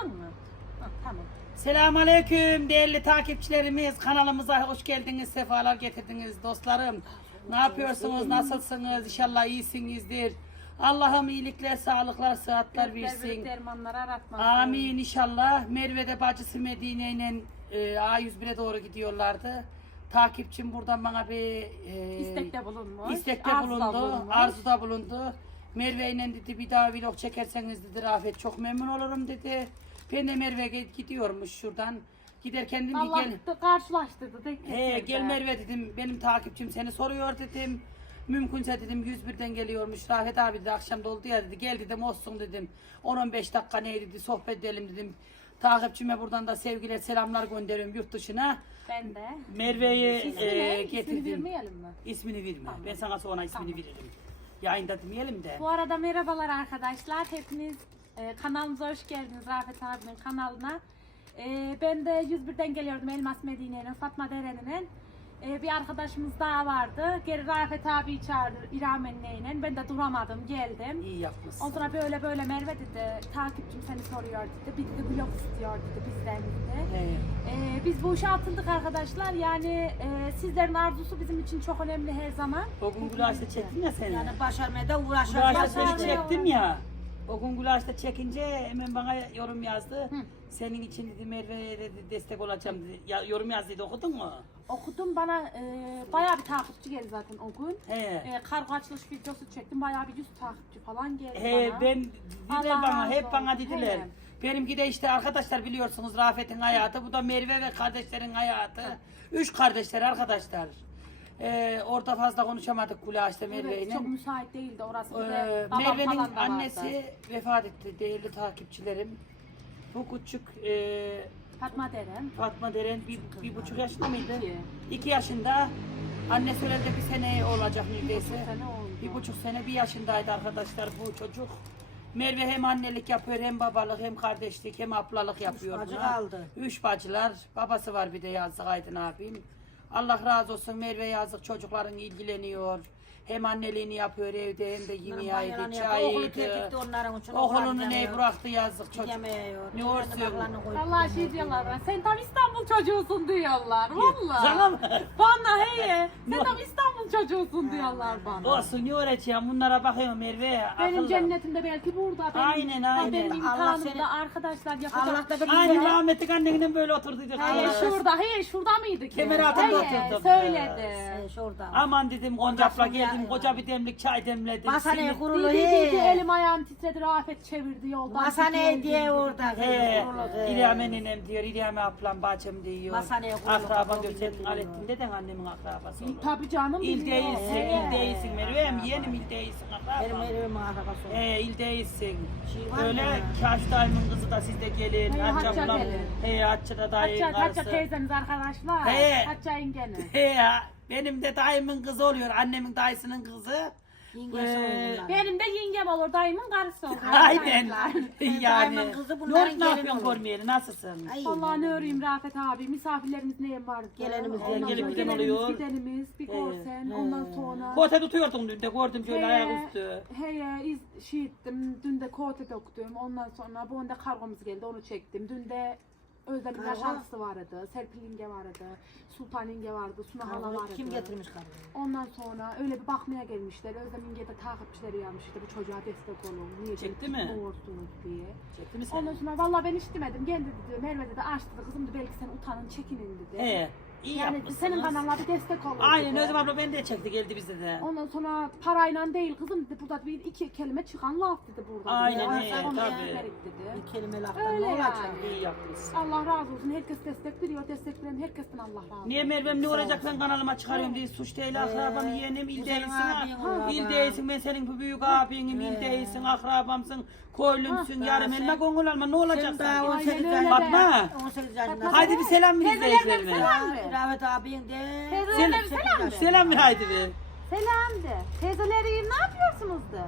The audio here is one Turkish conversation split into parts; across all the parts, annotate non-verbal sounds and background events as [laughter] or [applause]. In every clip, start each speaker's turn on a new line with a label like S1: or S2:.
S1: attın mı? Ha, tamam.
S2: Selamünaleyküm değerli takipçilerimiz. Kanalımıza hoş geldiniz, sefalar getirdiniz dostlarım. Ne yapıyorsunuz, nasılsınız? İnşallah iyisinizdir. Allah'ım iyilikler, sağlıklar, sıhhatler versin. Amin inşallah. Merve'de bacısı Medine ile e, A101'e doğru gidiyorlardı. Takipçim buradan bana bir e,
S1: İstekte bulunmuş.
S2: istekte
S1: arzuda
S2: bulundu,
S1: bulunmuş.
S2: arzuda bulundu. Merve ile dedi bir daha vlog çekerseniz dedi Rafet çok memnun olurum dedi. Ben de Merve'ye gidiyormuş şuradan. Giderken dedim ki
S1: Allah
S2: gel.
S1: karşılaştırdı. tek
S2: He gel. Merve dedim benim takipçim seni soruyor dedim. Mümkünse dedim 101'den geliyormuş Rafet abi dedi akşam doldu ya dedi gel dedim olsun dedim. 10-15 dakika ne dedi sohbet edelim dedim. Takipçime buradan da sevgiler selamlar gönderiyorum yurt dışına.
S1: Ben de.
S2: Merve'yi
S1: İsmi
S2: e,
S1: ne? İsmini
S2: getirdim.
S1: vermeyelim mi?
S2: İsmini verme. Ben sana sonra ismini
S1: Tamam.
S2: veririm. Yayında demeyelim de.
S1: Bu arada merhabalar arkadaşlar. Hepiniz e, kanalımıza hoş geldiniz Rafet abinin kanalına. E, ben de 101'den geliyordum Elmas Medine'nin, Fatma Deren'in. E, bir arkadaşımız daha vardı. Geri Rafet abi çağırdı İrem anneyle. Ben de duramadım, geldim.
S2: İyi yapmışsın.
S1: Ondan böyle böyle Merve dedi, takipçim seni soruyor dedi. Bir dedi vlog istiyor dedi bizden dedi.
S2: He.
S1: Ee, biz bu işe atıldık arkadaşlar. Yani e, sizlerin arzusu bizim için çok önemli her zaman.
S2: O gün gulaşta çektim ya seni.
S3: Yani başarmaya da
S1: başarmaya
S2: seni çektim ya. O gün gulaşta çekince hemen bana yorum yazdı. Senin için dedi Merve'ye dedi destek olacağım dedi. Ya, yorum yazdıydı okudun mu?
S1: Okudum bana e, bayağı bir takipçi geldi zaten o gün.
S2: He.
S1: E, kargo açılış videosu çektim. Bayağı bir 100 takipçi falan geldi
S2: He
S1: bana.
S2: ben dediler
S1: Allah
S2: bana hep bana dediler.
S1: He.
S2: Benimki de işte arkadaşlar biliyorsunuz Rafet'in hayatı. Bu da Merve ve kardeşlerin hayatı. Üç kardeşler arkadaşlar. Ee, orada fazla konuşamadık Kulaş'ta Merve
S1: Evet,
S2: ile.
S1: çok müsait değildi orası. Bir
S2: Ee,
S1: babam
S2: Merve'nin
S1: falan da vardı.
S2: annesi vefat etti değerli takipçilerim. Bu küçük e,
S1: Fatma Deren.
S2: Fatma Deren bir, bir buçuk yaşında mıydı?
S1: İki.
S2: İki yaşında. Annesi öyle de bir sene olacak neredeyse.
S1: sene oldu.
S2: Bir buçuk sene bir yaşındaydı arkadaşlar bu çocuk. Merve hem annelik yapıyor hem babalık hem kardeşlik hem ablalık yapıyor.
S3: bacı
S2: buna.
S3: kaldı.
S2: Üç bacılar. Babası var bir de yazık Aydın abim. Allah razı olsun Merve yazık çocukların ilgileniyor. Hem anneliğini yapıyor evde hem de yemeğiydi, çayıydı. Okulunu ne bıraktı yazık çocuk. Ne olsun?
S1: Allah şey diyorlar bana, sen tam İstanbul çocuğusun diyorlar. Valla.
S2: Sana mı?
S1: Bana heye. [laughs] Sen tam İstanbul çocuğusun diyorlar bana.
S2: Olsun ne öğreteceğim bunlara bakıyorum Merve.
S1: Benim
S2: akıllı.
S1: cennetim de belki burada. Benim,
S2: Aynen,
S1: Ha,
S2: aynen.
S1: Benim
S3: Allah
S1: imtihanımda
S3: seni-
S1: arkadaşlar yapacak.
S3: Allah da bir
S2: Aynı
S3: seni-
S2: rahmetli annenle böyle.
S1: Heye
S2: Allah.
S1: şurada, heye şurada mıydı ki?
S2: Kemer altında
S1: Heye,
S2: oturduk.
S1: söyledi.
S3: Sen şurada.
S2: Aman dedim Goncap'la geldim
S3: ya.
S2: koca bir demlik çay demledim.
S3: Masaneye kurulu
S1: Dedi, dedi,
S3: he.
S1: elim ayağım titredi, Rafet çevirdi yoldan.
S3: Masaneye diye orada.
S2: He,
S3: kurulu he.
S2: İlyame nenem diyor, İlyame ablam bacım diyor.
S3: Masaneye kurulu
S2: Akraba diyor, sen. Alettin deden annemin akrabası olur.
S1: Tabii canım.
S2: İl
S1: biliyor.
S2: değilsin, il değilsin Merve'm, yeğenim il değilsin
S3: Benim
S2: akraba.
S3: evimin arabası.
S2: He, il değilsin.
S3: Şey var
S2: Öyle
S3: mı?
S2: Kaş dayımın kızı da sizde gelin.
S1: He,
S2: Hacca
S1: Hacca
S2: bulan-
S1: gelin.
S2: He, Hacca da dayın
S1: Hacca, Hacca
S2: karısı.
S1: teyzeniz arkadaşlar.
S2: He.
S1: Hacca yengeniz.
S2: He ya, benim de dayımın kızı oluyor, annemin dayısının kızı.
S3: Yengesi
S2: Ee.
S1: Benim de yengem olur, dayımın karısı olur. [laughs]
S2: Aynen. [laughs] Yani.
S3: Dayımın kızı
S2: Ne
S3: bunların
S2: ne
S3: gelini
S2: yapıyorsun
S3: olur.
S2: görmeyeli, nasılsın?
S3: Ay,
S1: Vallahi ne öreyim Rafet abi, misafirlerimiz neyim vardı?
S3: Gelenimiz,
S1: Ondan
S2: gelip
S1: sonra
S2: giden oluyor.
S1: Gidenimiz, bir
S2: He,
S1: görsen, ondan sonra...
S2: Kote tutuyordun dün de gördüm şöyle
S1: Heye,
S2: ayaküstü.
S1: heye, iz, şey ettim, dün de kote döktüm, ondan sonra bu onda kargomuz geldi, onu çektim. Dün de Özlem'in
S3: Kargo?
S1: yaşantısı vardı, Serpil yenge vardı, Sultan yenge vardı, Suna hala vardı.
S3: Kim getirmiş kargıyı?
S1: Ondan sonra öyle bir bakmaya gelmişler. Özlem yenge de takipçileri yazmış işte bu çocuğa destek olun. Niye
S2: Çekti mi?
S1: doğursunuz diye.
S2: Çekti mi seni?
S1: Ondan sonra vallahi ben istemedim. Kendi dedi Merve dedi aç dedi kızım dedi belki sen utanın çekinin dedi.
S2: He, iyi
S1: yani
S2: yapmışsınız.
S1: senin kanalına bir destek olur
S2: Aynen
S1: dedi.
S2: Özlem abla beni de çekti geldi bize de.
S1: Ondan sonra parayla değil kızım dedi burada bir iki kelime çıkan laf dedi burada.
S2: Aynen,
S1: dedi.
S2: he,
S1: Onu
S2: tabii.
S1: yemerik dedi.
S3: Bir kelime laftan
S1: Öyle
S3: ne olacak?
S1: yani.
S2: İyi yapmışsın.
S1: Allah razı olsun. Herkes destek veriyor. Destek veren herkesten Allah razı olsun.
S2: Niye Merve'm ne olacak ben kanalıma çıkarıyorum diye suç değil akrabam yeğenim il
S3: senin
S2: değilsin
S3: abin
S2: ha.
S3: olur
S2: İl
S3: baba.
S2: değilsin ben senin bu büyük abinim il
S3: Ee.
S2: değilsin akrabamsın köylümsün
S3: Ha,
S2: yarım elime gongul alma ne olacak
S3: daha
S2: sanki?
S3: 18
S1: öyle
S3: yaşında.
S2: Fatma.
S3: 18 yaşında.
S2: Haydi bir selam ver
S1: ver.
S3: Rahmet abin de.
S1: Teyzelerine bir
S3: Sekiz
S1: selam ver.
S2: Selam ver haydi ver.
S1: Selam de. Teyzeleri ne yapıyorsunuz de?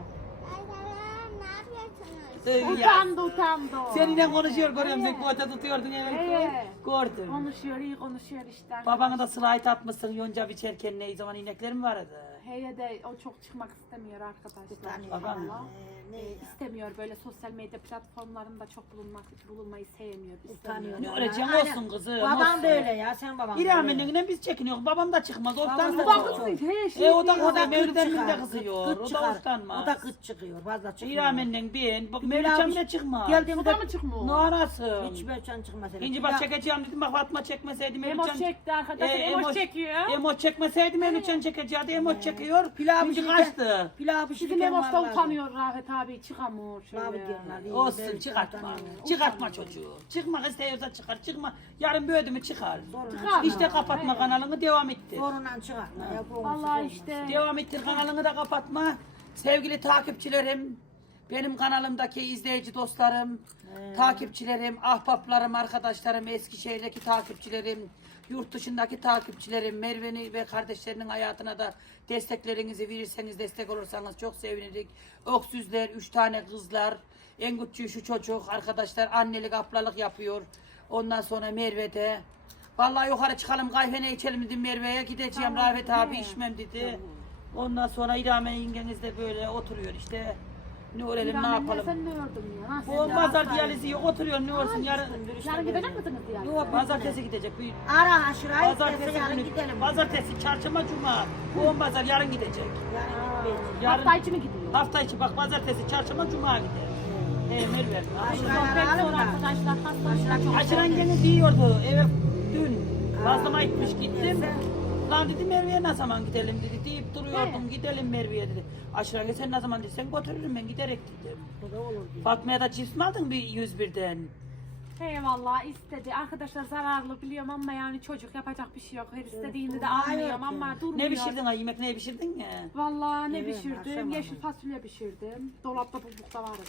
S2: Ee, ya.
S1: Utandı utandı o.
S2: Seninle konuşuyor görüyorum sen kuota tutuyordun evet. Gördüm.
S1: Konuşuyor iyi konuşuyor işte.
S2: Babana da slide atmışsın yonca biçerken ne zaman inekler mi vardı?
S1: Heye de o çok çıkmak istemiyor arkadaşlar.
S3: Utanıyor.
S2: Babam.
S1: Valla.
S3: Ee,
S1: Ee,
S3: ne ya?
S1: istemiyor böyle sosyal medya platformlarında çok bulunmak bulunmayı sevmiyor.
S3: Utanıyor.
S2: Ne öğreteceğim olsun kızım.
S3: Baban
S2: olsun.
S3: da öyle ya sen baban. öyle.
S2: İramen'le biz çekiniyoruz. Babam da çıkmaz. O
S3: Babam
S2: utanmaz.
S3: da
S1: Babam
S3: çok-
S1: kızı he şey
S2: E o da
S1: diyor.
S3: O da
S2: kızıyor.
S3: kıt
S2: Mevlüt'ün de kızıyor.
S3: kıt
S2: O da utanmaz.
S3: O da kıt çıkıyor. Fazla çıkıyor.
S2: İramen'le ben. Bak
S3: Bir daha
S2: de
S3: bir-
S2: çıkmaz.
S3: Geldiğimde
S1: da mı çıkmıyor?
S2: Ne arasın?
S3: hiç böyle çıkmaz.
S2: İnci
S3: Bir
S2: bak çekeceğim dedim bak Fatma çekmeseydim
S1: Emoş
S2: Mevlüt'üm.
S1: çekti arkadaşlar.
S2: E,
S1: emoş- çekiyor.
S2: Emoç çekmeseydim Mevlüt'üm çekecekti. Emoç çekiyor.
S3: Pilav
S2: İnci
S3: pişirirken-
S2: kaçtı.
S3: Pilav
S1: Bizim da
S3: vallahi-
S1: utanıyor Rafet abi çıkamıyor şöyle.
S3: Pilav diyorlar, iyi.
S2: Olsun çıkartma.
S3: utanıyorum.
S2: Çıkartma çocuğu. Çıkmak istiyorsa çıkar. Çıkma. Yarın böyle mü çıkar.
S1: Çıkar.
S2: İşte kapatma kanalını devam ettir.
S3: Sorunla çıkartma. ya, bu olmaz,
S1: Vallahi
S3: olmaz.
S1: işte.
S2: Devam ettir kanalını da kapatma. Sevgili takipçilerim, benim kanalımdaki izleyici dostlarım, takipçilerim, ahbaplarım, arkadaşlarım, Eskişehir'deki takipçilerim, yurt dışındaki takipçilerim, Merve'ni ve kardeşlerinin hayatına da desteklerinizi verirseniz, destek olursanız çok sevinirik. Öksüzler, üç tane kızlar, en küçüğü şu çocuk, arkadaşlar annelik, ablalık yapıyor. Ondan sonra Merve'de. Vallahi yukarı çıkalım kahvene içelim dedim Merve'ye gideceğim
S1: Tamam,
S2: Rafet abi
S1: he.
S2: içmem dedi. Ondan sonra İrame yengeniz de böyle oturuyor işte. Ne örelim ne yapalım.
S1: Sen ne ördün ya? Nasıl?
S2: Bu pazar diyalizi yok oturuyor ne olsun yarın.
S1: Yarın gidecek misiniz yani?
S3: Yok,
S2: Pazartesi gidecek. Bir
S3: Ara ha şurayı.
S2: Pazartesi
S3: yarın
S2: günü.
S3: gidelim.
S2: Pazartesi, çarşamba, cuma. Bu pazar yarın gidecek.
S3: Yarın gitmeyeceğiz.
S2: Yarın
S1: Hafta içi mi gidiyor?
S2: hafta içi bak pazartesi, çarşamba, cuma gider. He Merve.
S1: Sohbet
S3: aralım
S1: sonra
S3: da.
S1: arkadaşlar hastalıkla çok
S2: Aşıran gene diyordu eve dün bazlama gitmiş gittim. Lan dedim Merve'ye ne zaman gidelim dedi deyip duruyordum gidelim Merve'ye dedi. Aşıran sen ne zaman desen götürürüm ben giderek dedim.
S3: Bu da olur.
S2: Fatma'ya da cips mi aldın bir 101'den?
S1: Eyvallah istedi. Arkadaşlar zararlı biliyorum ama yani çocuk yapacak bir şey yok. Her istediğini de almıyorum ama durmuyor.
S2: Ne pişirdin ha yemek ne pişirdin ya?
S1: Vallahi ne
S3: Evet,
S1: pişirdim? Yeşil fasulye pişirdim. Dolapta buzlukta vardı.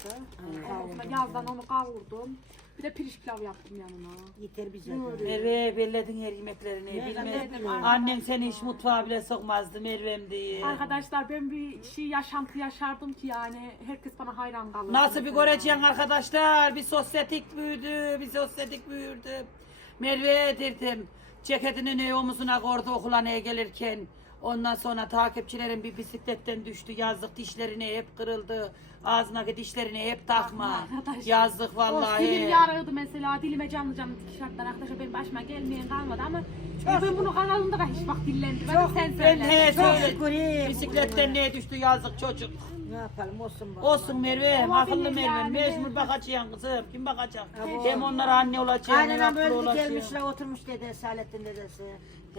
S1: Yazdan onu kavurdum. Bir de pirinç pilav yaptım yanına.
S3: Yeter bize.
S2: Merve belledin her yemeklerini.
S3: Ne,
S2: Bilmez. Annen seni hiç mutfağa bile sokmazdı Merve'm diye.
S1: Arkadaşlar ben bir şey yaşantı yaşardım ki yani herkes bana hayran kalırdı.
S2: Nasıl bir
S1: mesela.
S2: göreceksin arkadaşlar? Bir sosyetik büyüdü, bir sosyetik büyüdü. Merve'ye dedim. Ceketini ne omuzuna koydu okula neye gelirken. Ondan sonra takipçilerin bir bisikletten düştü. Yazdık dişlerini hep kırıldı. Ağzındaki dişlerini hep takma.
S1: Arkadaşlar.
S2: Yazdık
S1: O
S2: vallahi.
S1: dilim yarıyordu mesela dilime canlı canlı dikiş attılar arkadaşlar benim başıma gelmeyen kalmadı ama e, ben bunu kanalımda da hiç bak dillendim. Ben sen
S2: Ben
S1: söyle.
S2: he
S3: Çok şükür.
S2: Bisikletten ne düştü yazık çocuk.
S3: Ne yapalım olsun bak.
S2: Olsun Merve,
S1: Olabilir
S2: akıllı Merve.
S1: yani.
S2: Mecbur bakacaksın kızım. Kim bakacak?
S3: Abo.
S2: Hem onlara anne olacaksın, hem
S3: Kaynanam
S2: abla
S3: öldü
S2: olacaksın.
S3: gelmişler oturmuş dede Salettin dedesi.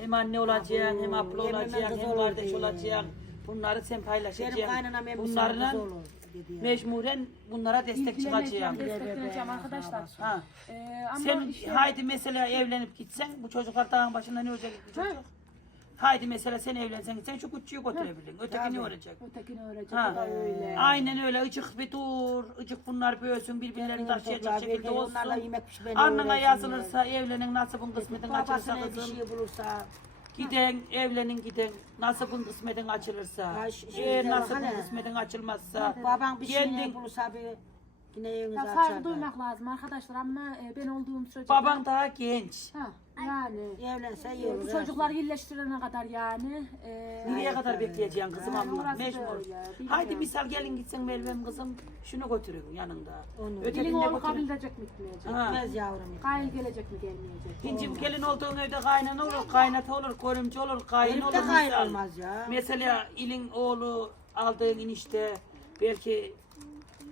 S2: Hem anne olacaksın, hem abla
S3: Abo,
S2: olacaksın,
S3: yememen
S2: hem
S3: kız
S2: kardeş
S3: diye.
S2: olacaksın. Bunları sen
S3: Benim
S2: paylaşacaksın.
S3: kaynanam emmi
S2: Bunlarla
S3: kız olur dedi ya.
S2: mecburen bunlara destek
S1: İlgileneceğim,
S2: çıkacaksın.
S1: Destekleyeceğim arkadaşlar.
S2: Ha.
S1: Ee, ama
S2: Sen
S1: işte-
S2: haydi mesela evlenip gitsen bu çocuklar dağın başında ne olacak bu çocuk? Haydi mesela sen evlensen sen şu küçüğü götürebilirsin. Öteki ne olacak?
S1: Ötekini öğrenecek
S2: Ha.
S1: o da öyle.
S2: Aynen öyle ıcık bir dur, ıcık bunlar büyüsün, birbirlerini taşıyacak şekilde olsun.
S3: onlarla yemek pişmeni
S2: Annene
S3: öğrensin
S2: yazılırsa evlenin nasibin kısmetin açılırsa
S3: Babasına bir
S2: kızım.
S3: şey bulursa.
S2: Giden evlenin giden nasibin kısmetin açılırsa.
S3: Ay, şu- şu
S2: Eğer
S3: bak
S2: nasibin
S3: hele.
S2: kısmetin açılmazsa.
S3: Baban bir şey
S2: kendin-
S3: bulursa bir yine evinizi
S1: Ya saygı duymak lazım arkadaşlar ama e, ben olduğum sürece...
S2: Baban daha genç.
S1: Ha, yani.
S3: Evlense
S1: e, bu
S3: ha.
S1: çocukları iyileştirene kadar yani. E,
S2: Nereye kadar bekleyeceksin kızım
S1: Yani
S2: abla?
S1: orası da
S2: Mecbur.
S1: öyle, bilmiyorum.
S2: Haydi misal gelin gitsin Merve'm kızım. Şunu götürün yanında.
S3: Onu.
S2: Ötekini de
S1: oğlu kabul
S2: götürün.
S1: edecek mi etmeyecek?
S2: Ha.
S3: Gitmez yavrum.
S1: Gail gelecek mi gelmeyecek?
S2: Hincim gelin olduğun evde kaynan olur, kaynata olur, görümcü olur, kayın
S3: Benim
S2: olur.
S3: de kayın olmaz ya.
S2: Mesela ilin oğlu aldığın inişte belki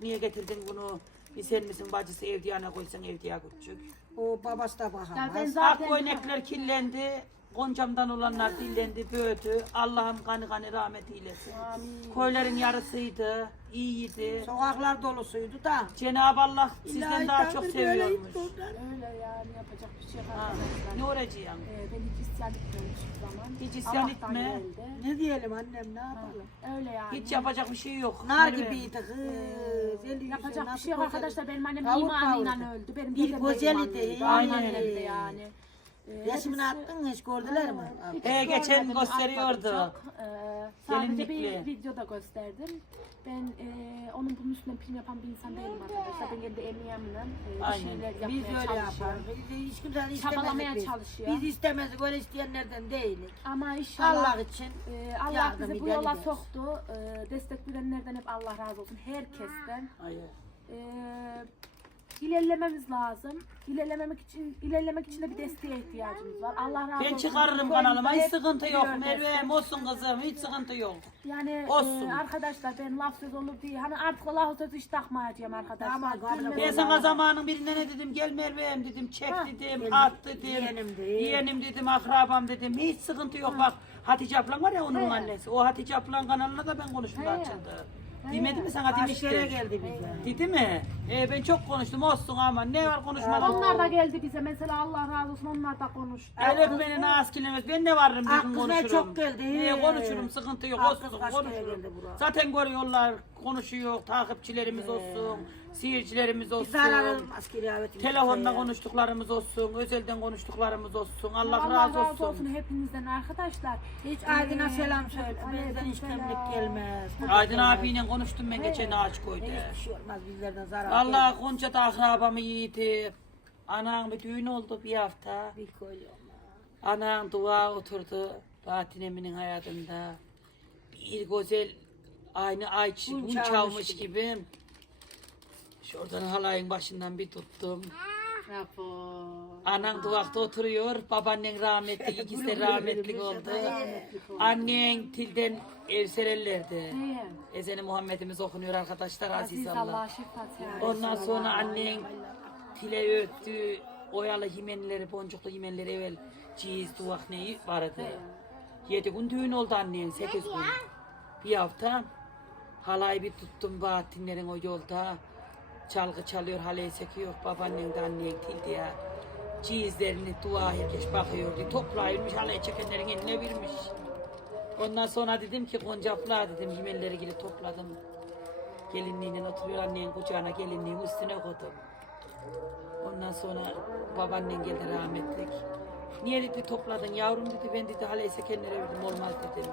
S2: niye getirdin bunu? Bir sen misin bacısı evdiyana koysan evdiya küçük.
S3: O babası da
S1: Ya ben
S3: bakamaz.
S1: zaten...
S2: Ak kirlendi. Goncamdan olanlar dillendi, büyüdü. Allah'ım kanı kanı rahmet eylesin.
S1: Amin.
S2: Koyların yarısıydı, iyiydi.
S3: Sokaklar dolusuydu da.
S2: Cenab-ı Allah sizden
S3: İlahi
S2: daha çok seviyormuş.
S1: Öyle yani yapacak bir şey yok
S2: Ha, ne olacaksın?
S1: Ee, ben hiç isyan etmiyorum hiçbir zaman.
S2: Hiç isyan
S1: Allah'tan
S2: etme.
S1: geldi.
S3: Ne diyelim annem ne
S1: Ha,
S3: yapalım?
S1: Öyle yani.
S2: Hiç yapacak bir şey yok.
S3: Nar
S2: Merve.
S3: gibiydi kız. Eli yüzü
S1: Yapacak bir
S3: nasıl
S1: şey yok
S3: güzel.
S1: arkadaşlar. Benim annem
S3: Tavuk
S1: imanıyla öldü. Benim
S3: Bir
S1: dedem de
S3: güzeli
S1: imanlıydı. Aynen. öyle yani. Ee,
S3: Resmini
S1: hepsi-
S3: attın mı hiç gördüler mi?
S2: He, geçen
S1: görmedim,
S2: gösteriyordu.
S1: atmadım çok. Ee, sadece bir
S2: Gelinlikli.
S1: videoda gösterdim. Ben e, onun bunun üstüne film yapan bir insan değilim arkadaşlar. Ben kendi emeğimle e, bir
S2: Aynen.
S1: şeyler yapmaya
S3: Biz öyle
S1: çalışıyorum.
S3: yaparız. Biz hiç kimsenin
S1: Çabalamaya
S3: istemezdik biz.
S1: çalışıyor.
S3: Biz istemezdik öyle isteyenlerden değilik.
S1: Ama inşallah
S3: Allah için.
S1: e, Allah
S3: yardım
S1: bizi bu yola soktu. E, destek verenlerden hep Allah razı olsun. Herkesten.
S2: Hayır.
S1: E, ilerlememiz lazım. İlerlememek için ilerlemek için de bir desteğe ihtiyacımız var. Allah razı olsun.
S2: Ben çıkarırım kanalıma hiç
S1: hep
S2: sıkıntı yok.
S1: biliyor.
S2: Merve'm olsun kızım hiç sıkıntı yok.
S1: Yani
S2: Olsun.
S1: e, arkadaşlar ben laf söz olur diye hani artık laf söz hiç takmayacağım arkadaşlar.
S3: Tamam,
S1: Gülmez
S2: Ben
S1: olan-
S2: sana zamanın birine ne dedim gel Merve'm dedim çek
S1: Ha,
S2: dedim at dedim.
S3: yeğenim de.
S2: Yeğenim dedim akrabam dedim hiç sıkıntı yok bak Hatice ablan var ya onun
S1: He.
S2: annesi. O Hatice ablan kanalına da ben konuştum
S1: He.
S2: açıldı. Demedi mi sana
S3: Kaç kere
S2: demişti.
S3: geldi bize.
S2: Dedi mi? Ee, ben çok konuştum olsun ama ne var konuşmadan.
S1: Onlar da geldi bize mesela Allah razı olsun onlar da konuştu.
S2: El öpmenin ağız kilemez. Ben de varım bir gün
S3: Aklına
S2: konuşurum.
S3: çok geldi,
S2: Ee,
S3: he.
S2: konuşurum sıkıntı yok
S3: Aklına
S2: olsun
S3: kaç kere
S2: konuşurum.
S3: geldi.
S2: Zaten görüyorlar konuşuyor takipçilerimiz olsun. Seyircilerimiz olsun.
S3: Davetimizi.
S2: Telefonla konuştuklarımız olsun, özelden konuştuklarımız olsun. Allah,
S1: Allah
S2: razı
S1: razı
S2: olsun.
S1: hepinizden arkadaşlar.
S3: Hiç Aydın'a
S1: Ee,
S3: selam söyle. Benden hiç temlik gelmez.
S2: Aydın abiyle konuştum ben geçen ağaç koydu.
S3: Hiçbir şey olmaz bizlerden zarar
S2: Allah. Gonca da akrabamı yiğidi. Anam bir düğün oldu bir hafta.
S3: Bir.
S2: Anam dua oturdu. Bahattin Emin'in hayatında. Bir güzel aynı ay
S3: Un
S2: un
S3: çalmış
S2: çalmış
S3: gibi.
S2: Şuradan halayın başından bir tuttum. Anan duvakta oturuyor. Babaannen rahmetli, [laughs] ikisi de rahmetlik oldu. Annen tilden ev sererlerdi.
S1: He.
S2: Ezeni Muhammed'imiz okunuyor arkadaşlar Aziz Allah. Ondan sonra annen tile öttü. Oyalı himenleri, boncuklu himenleri evvel ciğiz duvak neyi vardı. Yedi gün düğün oldu annen, sekiz gün. Bir hafta halayı bir tuttum Bahattinlerin o yolda. Çalgı çalıyor, halayı sekiyor. Babaannen de annen tildi ya. Cihizlerini dua herkes bakıyordu. Toplayırmış, halayı çekenlerin eline vermiş. Ondan sonra dedim ki Goncapla dedim himenleri gibi topladım. Gelinliğiyle oturuyor annen kucağına gelinliğin üstüne koydum. Ondan sonra babaannen geldi rahmetlik. Niye dedi topladın yavrum dedi ben dedi hala esekenlere verdim olmaz dedim.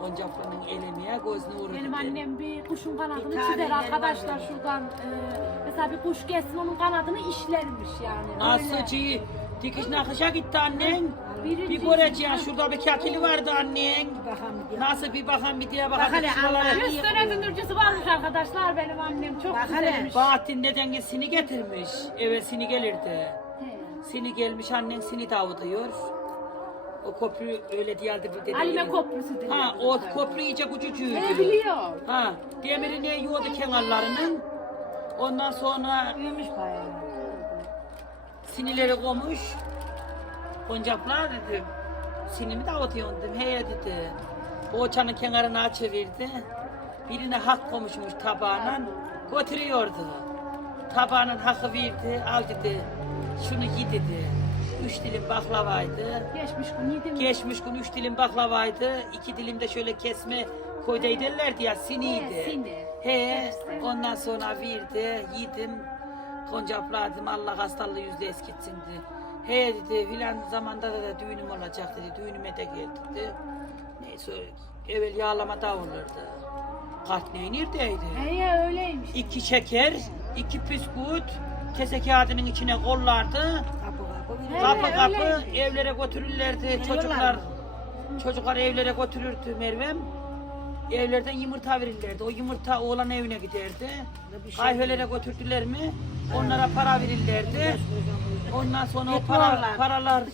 S2: Goncaplanın elemiye gözünü vurdu
S1: Benim
S2: dedi.
S1: annem bir kuşun kanadını
S3: Bir
S1: çizer arkadaşlar şuradan. e, mesela bir kuş gelsin onun kanadını işlermiş yani.
S2: Nasıl çiğ? Dikiş nakışa gitti annen.
S1: Birinci-
S2: Bir göreceğin şurada bir kakili vardı annen. Nasıl bir bakan bir diye
S3: Bak
S2: bakan. şuralara.
S3: Allah-
S1: Yüz sene döndürücüsü varmış arkadaşlar benim annem çok
S3: Bak hele.
S1: güzelmiş.
S2: Bahattin neden sini getirmiş. Eve sini gelirdi. Seni gelmiş annen seni davutuyor. O köprü öyle diyordu bir dedi.
S1: Alime Köprüsü dedi.
S2: Ha o köprü iyice
S1: Ne
S2: küçücüğüydü.
S1: biliyor?
S2: Ha demirini yiyordu kenarlarının. Ondan sonra
S3: Büyümüş bayağı.
S2: sinileri koymuş. Goncaplar dedim. Sinimi davutuyorsun dedim. He dedi. O çanın kenarını açıverdi. Birine hak koymuşmuş tabağına. Götürüyordu. Tabağının hakkı verdi. Al dedi. Şunu ye dedi. Üç dilim baklavaydı.
S1: Geçmiş gün yedim.
S2: Geçmiş gün üç dilim baklavaydı. iki dilim de şöyle kesme koyday derlerdi ya siniydi.
S1: He, sini.
S2: He,
S1: Hepsi.
S2: ondan sonra verdi, yedim. Koncapladım Allah hastalığı yüzde eskitsin dedi. He dedi filan zamanda da, da düğünüm olacak dedi. Düğünüme de gel dedi. Neyse evvel yağlama da olurdu. Kart neyi neredeydi?
S1: He öyleymiş.
S2: İki şeker, iki bisküvit, kese kağıdının içine kollardı.
S3: Kapı kapı.
S2: Kapı evlere götürürlerdi çocuklar. Çocuklar evlere götürürdü Mervem. Evlerden yumurta verirlerdi. O yumurta oğlan evine giderdi.
S3: Şey
S2: Kahvelere götürdüler mi? Onlara para verirlerdi. Ondan sonra o para, paralar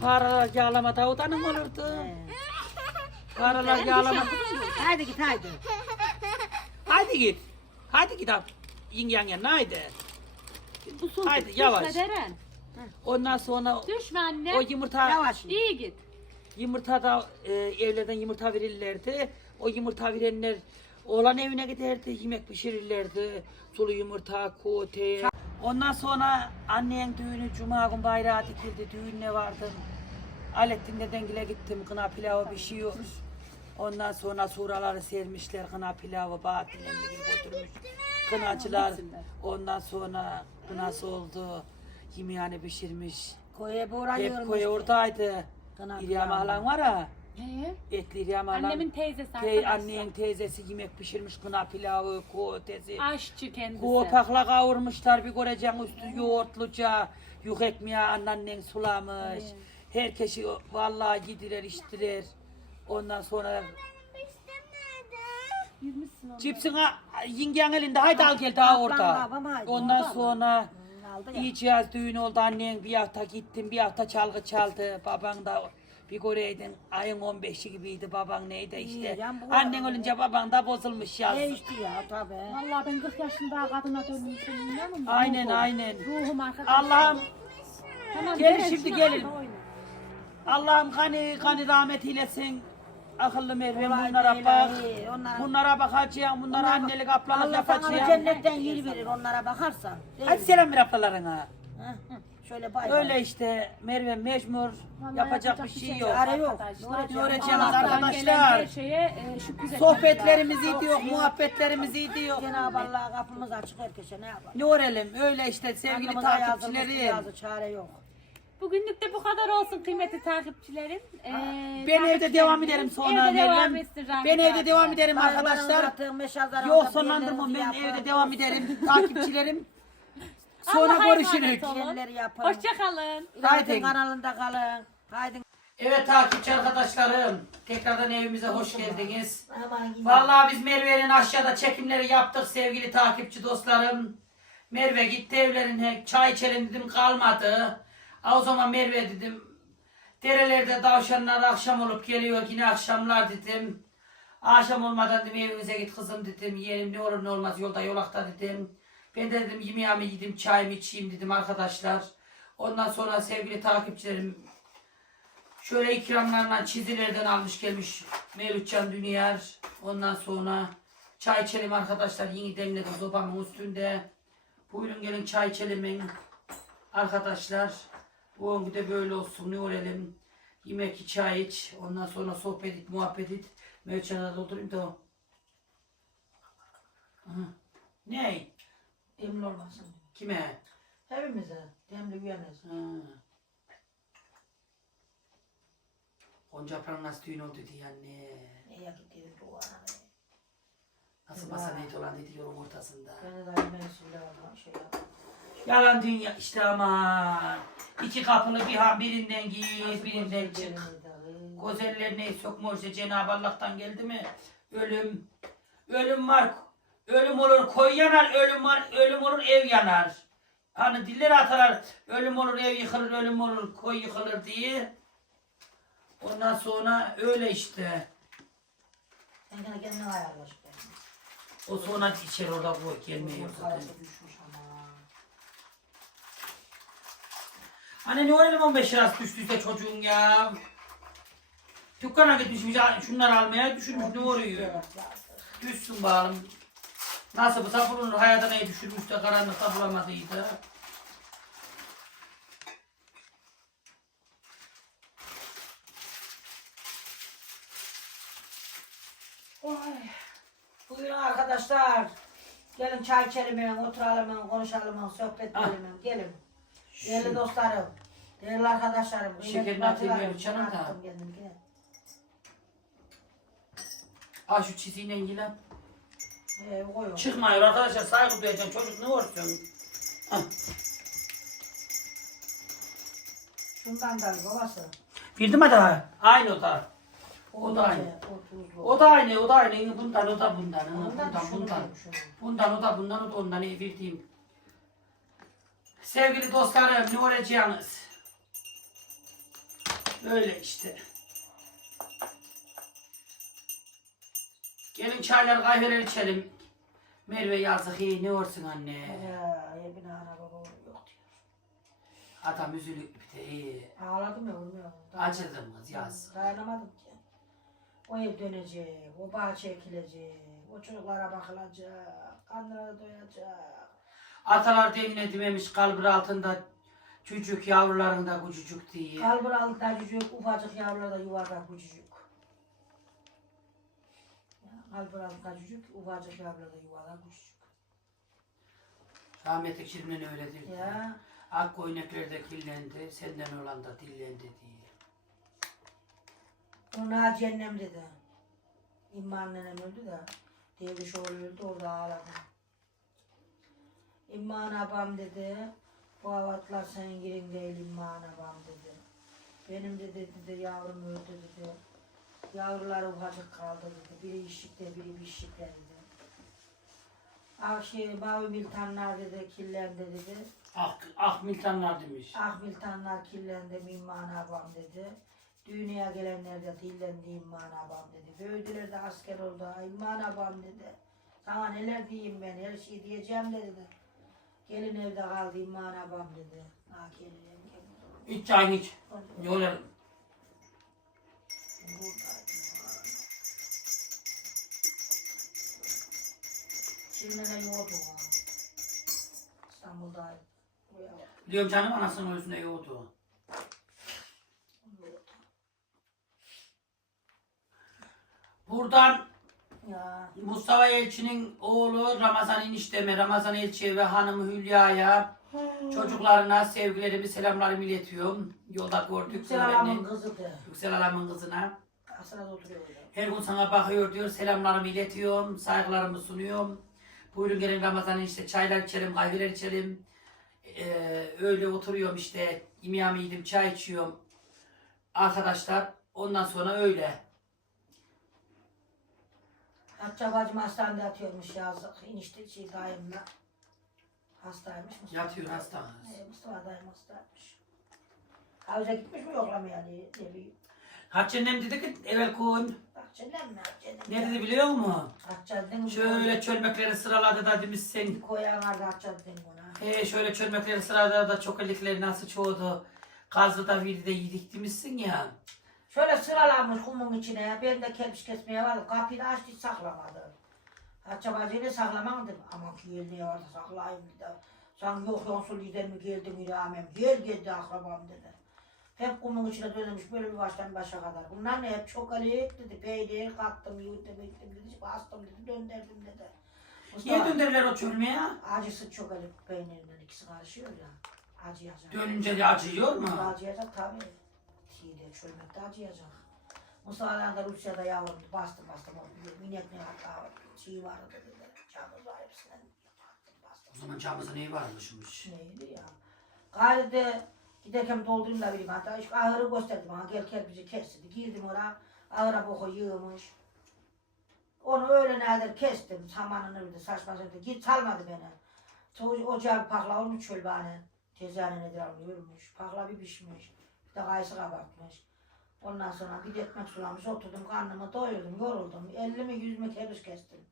S2: paralar yağlama Davut'un olurdu. Paralar yağlama.
S3: Haydi git haydi.
S2: Hadi git. Hadi git abi. Yengen yanına haydi.
S1: Bu sultan.
S2: Haydi,
S1: Düşme
S2: yavaş.
S1: Deren.
S2: Ondan sonra
S1: Düşme anne.
S2: o yumurta
S3: Yavaş.
S1: İyi git.
S2: Yumurta da e, evlerden yumurta verirlerdi. O yumurta verenler oğlan evine giderdi, yemek pişirirlerdi. Sulu yumurta, kote. Ondan sonra annen düğünü cuma gün bayrağı dikildi, düğününe vardım. Alettin dedengile gittim, kına pilavı pişiyor. Ondan sonra suraları sermişler, kına pilavı, Bahattin emmi gibi götürmüş. Kınacılar, ondan sonra kınası oldu. yemeğini pişirmiş.
S3: Koya boğra
S2: Hep koyu oradaydı.
S3: Kına
S2: İlyam
S3: pilavı.
S2: Ağlan var ha.
S1: Ee,
S2: Etli İlyam Ağlan.
S1: Annemin teyzesi
S2: Te,
S1: arkadaşlar.
S2: annen teyzesi yemek pişirmiş kına pilavı, kuğutesi.
S1: Aşçı kendisi.
S2: Kuğupakla kavurmuşlar bir göreceksin üstü yoğurtluca. Yük ekmeği anneannen sulamış. Herkesi vallahi yediler içtiler. Ondan sonra
S1: Yüzmüşsün onu.
S2: cipsini yengen elinde haydi al gel daha
S3: haydi,
S2: Ondan
S3: mı?
S2: sonra cihaz düğün oldu annen bir hafta gittim bir hafta çalgı çaldı baban da bir göreydin ayın 15'i gibiydi baban neydi işte.
S3: İyi, yan bu-
S2: Annen ölünce baban da bozulmuş yaz.
S3: Ne içti ya tabi.
S1: Vallahi ben 40 yaşında kadına dönmüşüm musun?
S2: Aynen
S1: Ruhum.
S2: aynen.
S1: Ruhum.
S2: Allah'ım
S1: Tamam,
S2: Gel
S1: Ceren,
S2: şimdi
S1: şuna
S2: gelin.
S1: bak da oyna.
S2: Allah'ım gani gani rahmet eylesin. Akıllı Merve bunlara
S3: değil,
S2: bak.
S3: iyi. Onlara-
S2: Bunlara bakacağım. Bunlara annelik ablalık
S3: Allah sana
S2: yapacağım.
S3: cennetten yer verir onlara bakarsan. Değil
S2: Hadi
S3: mi?
S2: selam ver ablalarına.
S3: Hı, hı. Şöyle bay bay.
S2: Öyle işte Merve mecbur. Yapacak bir şey yok.
S3: Çare yok. Ne
S2: öğreteceğiz
S1: Allah'tan
S2: arkadaşlar?
S1: her şeye e, şükür
S2: Sohbetlerimiz iyi diyor, muhabbetlerimiz iyi diyor.
S3: Cenab-ı Allah kapımız açık herkese ne yapalım.
S2: Ne örelim öyle işte sevgili
S3: Alnımıza yazılmış
S2: takipçilerim.
S3: yazı çare yok.
S1: Bugünlük de bu kadar olsun kıymetli takipçilerim. Ee,
S2: Ben evde devam ederim sonra
S1: evde devam
S2: Meryem.
S1: etsin Rahmet
S2: Ben evde
S1: abi.
S2: devam ederim arkadaşlar. Yok sonlandırmam ben evde devam ederim [laughs] takipçilerim. Sonra
S1: Allah'a
S2: görüşürüz.
S1: emanet olun.
S2: Haydi.
S3: Haydi. kanalında kalın. Haydi.
S2: Evet takipçi arkadaşlarım. Tekrardan evimize hoş geldiniz. Vallahi biz Merve'nin aşağıda çekimleri yaptık sevgili takipçi dostlarım. Merve gitti evlerine çay içelim dedim kalmadı. Ha, o zaman Merve dedim. Derelerde tavşanlar akşam olup geliyor yine akşamlar dedim. Akşam olmadan dedim evimize git kızım dedim. Yeğenim ne olur ne olmaz yolda yolakta dedim. Ben de dedim yemeğimi yedim çayımı içeyim dedim arkadaşlar. Ondan sonra sevgili takipçilerim Şöyle ikramlarla çizilerden almış gelmiş Mevlütcan Dünyar. Ondan sonra çay içelim arkadaşlar. Yeni demledim sobamın üstünde. Buyurun gelin çay içelim arkadaşlar. Bu gün de böyle olsun ne olalım. Yemek çay iç. Ondan sonra sohbet et, muhabbet et. Mevlütcan'a da doldurayım da o. Aha. Ne?
S3: Demli olmasın.
S2: Kime?
S3: Hepimize. Demli güveniriz.
S2: Ha. Gonca Pınar nasıl düğün oldu diye anne.
S3: Neye gidiyor bu?
S2: Nasıl masa neydi olan dedi yolun ortasında.
S3: Beni de mensule olma şey yap.
S2: Yalan dünya işte aman. İki kapılı bir ha birinden gir birinden çık. Gözellerine sokma işte Cenab-ı Allah'tan geldi mi? Ölüm. Ölüm var. Ölüm olur koy yanar, ölüm var, ölüm olur ev yanar. Hani diller atarlar, ölüm olur ev yıkılır, ölüm olur koy yıkılır diye. Ondan sonra öyle işte.
S3: Sen gene kendine ayarla işte.
S2: O sonra içeri orada koy gelmiyor zaten. Hani ne oynayalım 15 lirası düştüyse çocuğun ya. Dükkana gitmiş ya şunları almaya düşürmüş ne oluyor? Düşsün bakalım. Nasıl bu sabunun hayata neyi düşürmüş de karanlıkta bulamadıydı.
S3: Oy. Buyurun arkadaşlar. Gelin çay içelim, oturalım, konuşalım, sohbet
S2: Ah.
S3: edelim. Gelin. Değerli dostlarım, değerli arkadaşlarım. Bacılarım,
S2: benim canım da. Aa şu çiziyle ilgili.
S3: Ee, koy.
S2: Çıkmıyor arkadaşlar saygı duyacaksın çocuk ne olsun. Hah.
S3: Şundan da babası.
S2: Bildim mi daha? Aynı o da. O da aynı.
S3: O
S2: da aynı, o da aynı. Bundan, o da bundan. ha,
S3: Ondan
S2: Bundan,
S3: şunu
S2: bundan.
S3: şunu.
S2: Bundan, o da bundan, o da ondan iyi bildiğim. Sevgili dostlarım, ne olacaksınız? Böyle işte. Gelin çaylar, kahveler içelim. Merve yazık iyi, ne olsun anne.
S3: Ya, evine ana baba yok diyor.
S2: Adam üzülük bir de iyi.
S3: Ağladım ya ya.
S2: Acıdım kız yaz.
S3: Dayanamadım ki. O ev dönecek, o bahçe ekilecek, o çocuklara bakılacak, karnları doyacak.
S2: Atalar demine dememiş kalbur altında çocuk yavrularında kucucuk diye.
S3: Kalbur altında cücük, ufacık yavrular da yuvarda küçücük. Ya, Kalbur altında cücük, ufacık yavrular da yuvarda küçücük.
S2: Rahmetli Şirin'in öyledir.
S3: Ya,
S2: Ak koynekler de kirlendi, senden olan da dillendi diye.
S3: Ona cennem dedi. İmman nenem öldü de. Devriş oğlu öldü orada ağladı. İmman abam dedi. Bu avatlar senin girin değil İmman abam dedi. Benim dedi, dedi yavrum öldü dedi. Yavruları ufacık kaldı dedi. Biri işlikte biri bişlikte dedi. Ah şey mavi miltanlar dedi kirlendi dedi.
S2: Ah, ah miltanlar demiş.
S3: Ah miltanlar kirlendi İmman abam dedi. Dünyaya gelenler de dillendi İmman abam dedi. Büyüdüler de asker oldu. "Ay İmman abam dedi. Sana neler diyeyim ben her şeyi diyeceğim dedi. Gelin evde kaldı İmman abam dedi. Ha gelin evde.
S2: İç çayını iç. Yolarım.
S3: Şimdi de yoğurdu. İstanbul'da.
S2: Diyorum canım anasının yoğurdu.
S3: yoğurdu.
S2: Buradan
S3: Ya
S2: Mustafa Elçi'nin oğlu Ramazan enişteme, Ramazan Elçi'ye ve hanımı Hülya'ya çocuklarına sevgilerimi, selamlarımı iletiyorum. Yolda gördük
S3: Yüksel Alam'ın kızı de.
S2: Yüksel Alam'ın kızına.
S3: Aslında oturuyor öyle.
S2: Her gün sana bakıyor diyor, selamlarımı iletiyorum, saygılarımı sunuyorum. Buyurun gelin Ramazan işte çaylar içelim, kahveler içelim. Ee, öyle oturuyorum işte, yemeğimi yedim, çay içiyorum. Arkadaşlar, ondan sonra öyle.
S3: Hatice bacım hastanede yatıyormuş yazık. İnişte şey dayımla. Hastaymış Mustafa.
S2: Yatıyor hasta.
S3: Ee, Mustafa dayım hastaymış. Havuza gitmiş mi yoklamaya diye. Ne bileyim.
S2: Hatice'm dedi ki evvel koyun.
S3: Bak cennet mi? Cennet
S2: Ne dedi biliyor musun?
S3: Hatice dedim.
S2: Şöyle çölmekleri sıraladı da demişsin.
S3: Koyan vardı Hatice dedim ona.
S2: He şöyle çölmekleri sıraladı da çokolikleri nasıl çoğdu. Kazdı da virdi de yedik demişsin ya.
S3: Şöyle sıralanmış kumun içine. Ben de kelpiş kesmeye vardım. Kapıyı da açtı hiç saklamadı. Hatice bacıyla saklamam dedim. Aman ki yerine vardı saklayayım dedi. Sen yok yonsul lider mi geldi mi rağmen. Gel geldi akrabam dedi. Hep kumun içine dönmüş böyle bir baştan başa kadar. Bunlar ne hep çok alıyık dedi. Peynir kattım, yuttum, ettim dedi. Bastım dedi, döndürdüm dedi.
S2: Niye döndürürler o çölmeye?
S3: acısı çok alıp peynirinden ikisi karışıyor ya. Acıyacak.
S2: Dönünce de acıyor mu?
S3: Acıyacak tabii. Şeyde çölmekte acıyacak. Musa'dan da Rusya'da yavrum bastım bastım. o Minek ne hatta şey vardı dedi. Camız var hepsinden.
S2: O zaman camımızın neyi varmışmış?
S3: Neydi ya? Gayrı de giderken doldurayım da bileyim. Hatta işte ahırı gösterdi bana. Gel gel bizi kes dedi. Girdim oraya. Ahıra boku yığmış. Onu öyle nedir kestim. Samanını bir de saçmasını da. Git salmadı beni. Çoğu ocağı bir pakla olmuş çölbane. Tezgahı nedir almış. Pakla bir pişmiş. Bir de kayısı kabartmış. Ondan sonra bir ekmek sulamış. Oturdum karnımı doyurdum. Yoruldum. 50 mi 100 mi kebiş kestim.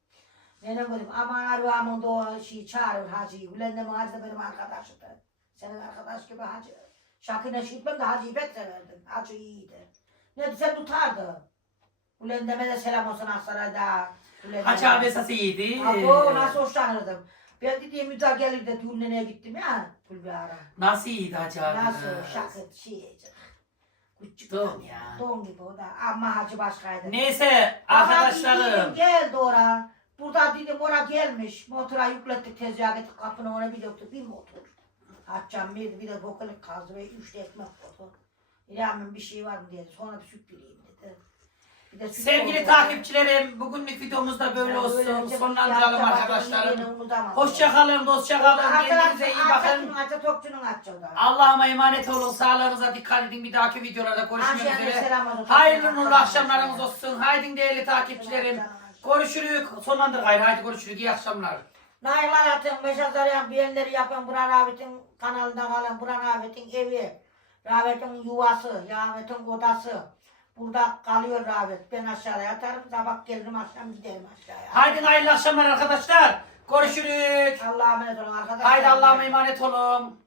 S3: Nenem dedim aman arvamın doğru şey çağırır hacıyı. Ulan dedim hacı da benim arkadaşımdı. Senin arkadaş gibi hacı. Şakine şitmem de hacıyı pek severdim. Hacı iyiydi. Ne sen tutardı. Ulan deme de selam olsun Aksaray'da.
S2: Hacı abi esası iyiydi.
S3: Abo nasıl hoşlanırdım. Ben dediğim müdahale gelir de düğününe gittim ya. Kul bir ara.
S2: Nasıl iyiydi Hacı abi?
S3: Nasıl şakıt şey. Küçük adam
S2: ya.
S3: Don gibi o da. Ama hacı başkaydı.
S2: Neyse arkadaşlarım.
S3: dedim, geldi ora. Burada dedim ora gelmiş. Motora yüklettik tezgaha getirdik kapına ona bir döktük bir motor. Hatcan bir, bir de bokalık kazdı ve üç de ekmek koydu. İlhamın bir şey var mı dedi. Sonra bir süt bileyim dedi.
S2: Sevgili takipçilerim bugünlük videomuz da böyle olsun. Sonlandıralım arkadaşlarım.
S3: bakımını unutamadım.
S2: Hoşça kalın, dostça kalın. Kendinize iyi bakın. Allah'ıma emanet olun. Sağlığınıza dikkat edin. Bir dahaki videolarda görüşmek üzere. Hayırlı nurlu akşamlarınız olsun. Haydi değerli takipçilerim. Görüşürük. Sonlandır gayrı. Haydi görüşürük. İyi akşamlar.
S3: Nail'ler atın, mesajlar yapın, beğenileri yapın. Buran Rabit'in kanalında kalın. Buran Rabit'in evi. Rabit'in yuvası, Rabit'in odası. Burada kalıyor Rabit. Ben aşağıya yatarım. Sabah gelirim akşam giderim aşağıya.
S2: Haydi hayırlı akşamlar arkadaşlar. Görüşürük.
S3: Allah'a emanet olun arkadaşlar.
S2: Haydi Allah'ıma emanet olun.